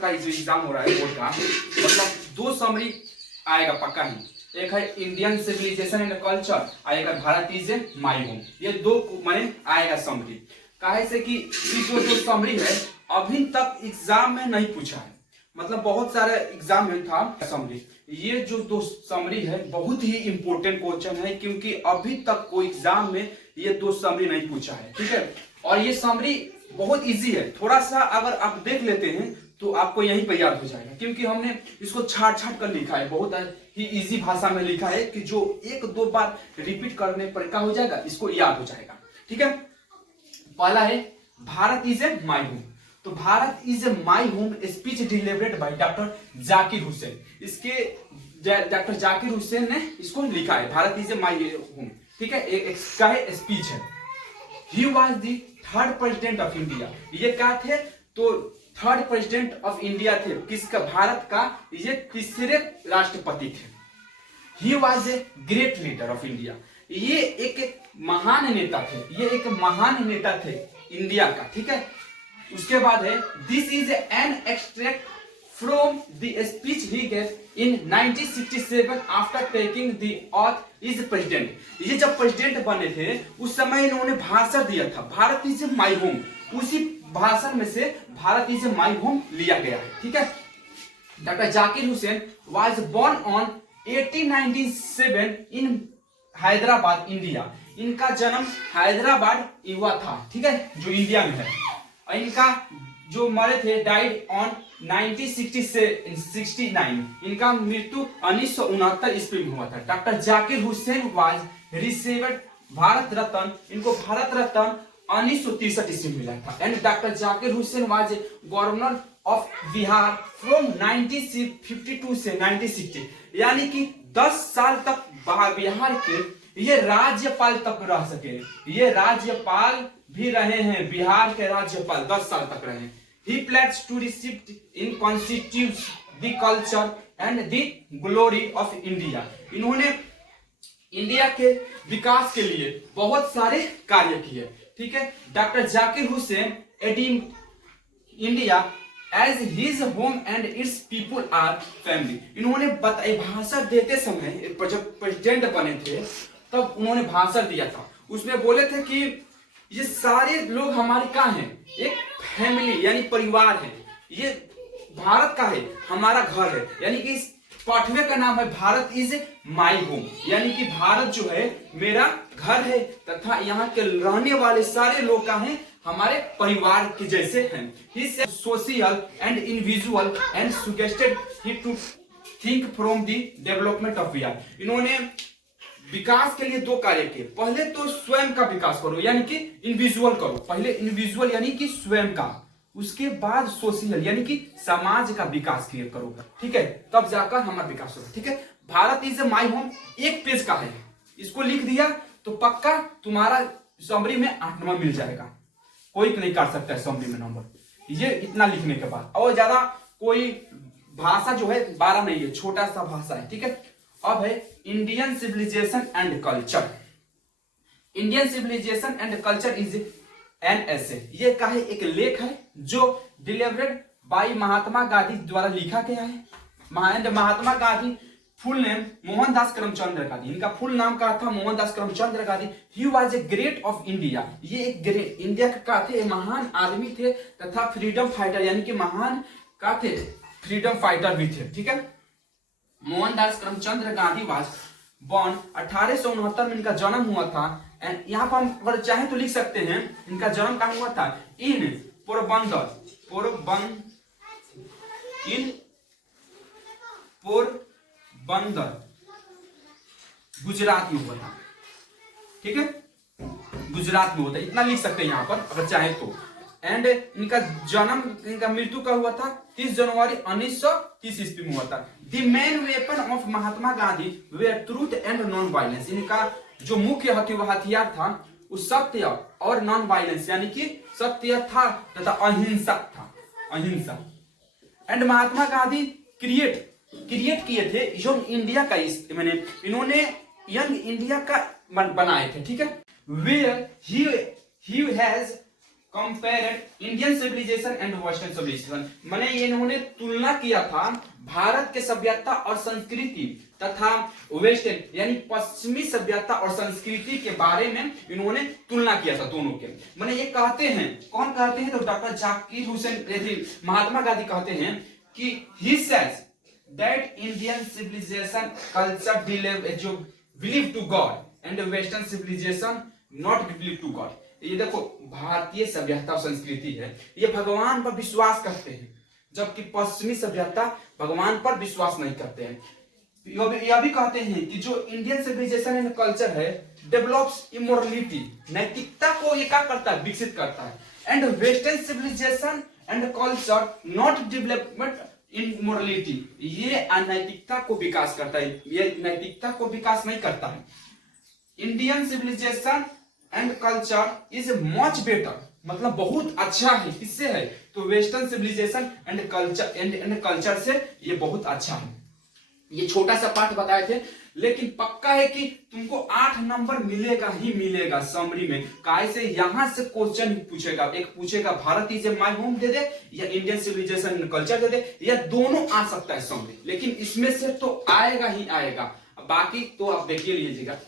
का जो एग्जाम हो रहा है बोर्ड का, मतलब 2 समरी आएगा पक्का ही। एक है इंडियन सिविलाइजेशन एंड कल्चर और एक है भारत इज माय होम। ये 2 मैंने आएगा समरी। काहे से कि जो समरी है अभी तक एग्जाम में नहीं पूछा है, मतलब बहुत सारे एग्जाम में था समरी। ये जो 2 समरी है बहुत ही इंपॉर्टेंट क्वेश्चन है, क्योंकि अभी तक कोई एग्जाम में ये 2 समरी नहीं पूछा है, ठीक है। और ये समरी बहुत इजी है, थोड़ा सा अगर आप देख लेते हैं तो आपको यहीं पर याद हो जाएगा, क्योंकि हमने इसको छाट छाट कर लिखा है, बहुत ही इजी भाषा में लिखा है कि जो 1-2 बार रिपीट करने पर क्या हो जाएगा, इसको याद हो जाएगा, ठीक है। पहला है Bharat is a my home. तो Bharat is a my home speech delivered by doctor Zakir Hussain. इसके डॉक्टर जाकिर हुसैन ने इसको लिखा है, Bharat is a my home, ठीक है। एक स्पीच है। He was the 3rd president of India. ये क्या थे, तो 3rd प्रेसिडेंट ऑफ इंडिया थे, किसका, भारत का ये 3रे राष्ट्रपति थे। He was a great leader of India. ये एक महान नेता थे, ये एक महान नेता थे इंडिया का, ठीक है। उसके बाद है this is an extract from the speech he gave in 1967 after taking the auth is president. ये जब प्रेसिडेंट बने थे उस समय इन्होंने भाषण दिया था, भारत इज माय होम। उसी भाषण में से भारत इज माय होम लिया गया है, ठीक है। Doctor Zakir Hussain was born on 1897 in Hyderabad, India. इनका जन्म हैदराबाद हुआ था, ठीक है, जो इंडिया में है। और इनका जो मरे थे डाइड ऑन 1969। इनका मृत्यु 1969 ईस्वी में हुआ था। Doctor Zakir Hussain was received Bharat Ratna. इनको भारत रत्न 1963 ईस्वी में मिला था। And doctor Zakir Hussain was governor of Bihar from 1952 से 1960, यानी कि 10 साल तक बिहार के ये राज्यपाल तक रह सके। ये राज्यपाल भी रहे हैं, बिहार के राज्यपाल 10 साल तक रहे। He pledged to receive in constitutes the culture and the glory of India. इन्होंने इंडिया के विकास के लिए बहुत सारे कार्य किए, ठीक है। डॉक्टर जाकिर हुसैन एडीम India as his home and its people are family. इन्होंने भाषण देते समय जब प्रेसिडेंट बने थे तब उन्होंने भाषण दिया था, उसमें बोले थे कि ये सारे लोग हमारे क्या हैं, एक फैमिली यानी परिवार है। ये भारत का है, हमारा घर है, यानी कि इस पाठवे का नाम है भारत इज माय होम, यानी कि भारत जो है मेरा घर है तथा यहाँ के रहने वाले सारे लोग का है, हमारे परिवार के जैसे हैं। He said social and individual and suggested he to think from the development of Bihar. इन्होंने विकास के लिए 2 कार्य किए। पहले तो स्वयं का विकास करो, यानी कि इंडिविजुअल करो। पहले इंडिविजुअल यानी कि स्वयं का, उसके बाद सोशल यानी कि समाज का विकास करो, ठीक है, तब जाकर हमारा विकास होगा, ठीक है। Bharat is my home 1 page का है, इसको लिख दिया तो पक्का तुम्हारा समरी में 8 नंबर मिल जाएगा। कोई नहीं काट सकता है समरी में नंबर, ये इतना लिखने के बाद। और ज्यादा कोई भाषा जो है 12 नहीं है, छोटा सा भाषा है, ठीक है। अब है Indian civilisation and culture. Indian civilisation and culture is an essay. ये का है, एक लेख है जो डिलीवर्ड बाय महात्मा गांधी द्वारा लिखा गया है। Mahatma Gandhi full name Mohandas Karamchand Gandhi. इनका फुल नाम क्या था, Mohandas Karamchand Gandhi. He was a great of India. ये एक ग्रेट इंडिया का थे, महान आदमी थे तथा फ्रीडम फाइटर, यानी कि महान का थे, फ्रीडम फाइटर भी थे, ठीक है। मोहनदास करमचंद गांधी वाज बॉर्न 1869 में इनका जन्म हुआ था। एंड यहाँ पर हम अगर चाहे तो लिख सकते हैं इनका जन्म कहाँ हुआ था, इन पोरबंदर गुजरात में हुआ था, ठीक है, गुजरात में होता है, इतना लिख सकते हैं यहाँ पर अगर चाहे तो। एंड इनका जन्म, इनका मृत्यु का हुआ था 30 जनवरी 1930 ईस्वी में हुआ था। The main weapon of Mahatma Gandhi were truth and non violence. इनका जो मुख्य हथियार था वो सत्य और नॉन वायलेंस, यानी कि सत्य था तथा अहिंसा था, अहिंसा। एंड महात्मा गांधी क्रिएट किए थे यंग इंडिया का, मैंने इन्होंने यंग इंडिया का बनाए थे, ठीक है। Where he has compared Indian civilisation and western civilization, माने इन्होंने तुलना किया था भारत के सभ्यता और संस्कृति तथा वेस्टर्न यानी पश्चिमी सभ्यता और संस्कृति के बारे में इन्होंने तुलना किया था दोनों के। माने ये कहते हैं, कौन कहते हैं, तो डॉक्टर जाकिर हुसैन महात्मा गांधी कहते हैं कि he says that Indian civilisation culture जो believe to God and western civilisation not believe to God. ये देखो भारतीय सभ्यता और संस्कृति है, ये भगवान पर विश्वास करते हैं, जबकि पश्चिमी सभ्यता भगवान पर विश्वास नहीं करते हैं। यह भी कहते हैं कि जो इंडियन सिविलाइजेशन एंड कल्चर है डेवलप्स इमोरलिटी, नैतिकता को ये क्या करता है, विकसित करता है, and western civilization and culture not development in morality, ये अनैतिकता को विकास करता है, ये नैतिकता को विकास नहीं करता है। Indian civilisation and culture is much better, मतलब बहुत अच्छा है, किससे है, तो वेस्टर्न सिविलाइजेशन एंड कल्चर से ये बहुत अच्छा है। ये छोटा सा पाठ बताए थे, लेकिन पक्का है कि तुमको 8 नंबर मिलेगा ही मिलेगा समरी में। काहे यहां से क्वेश्चन पूछेगा, एक पूछेगा Bharat is a my home दे दे, या इंडियन सिविलाइजेशन एंड कल्चर दे दे, या दोनों आ सकता है समरी, लेकिन इसमें से तो आएगा ही आएगा, बाकी तो आप देखिए लीजिएगा।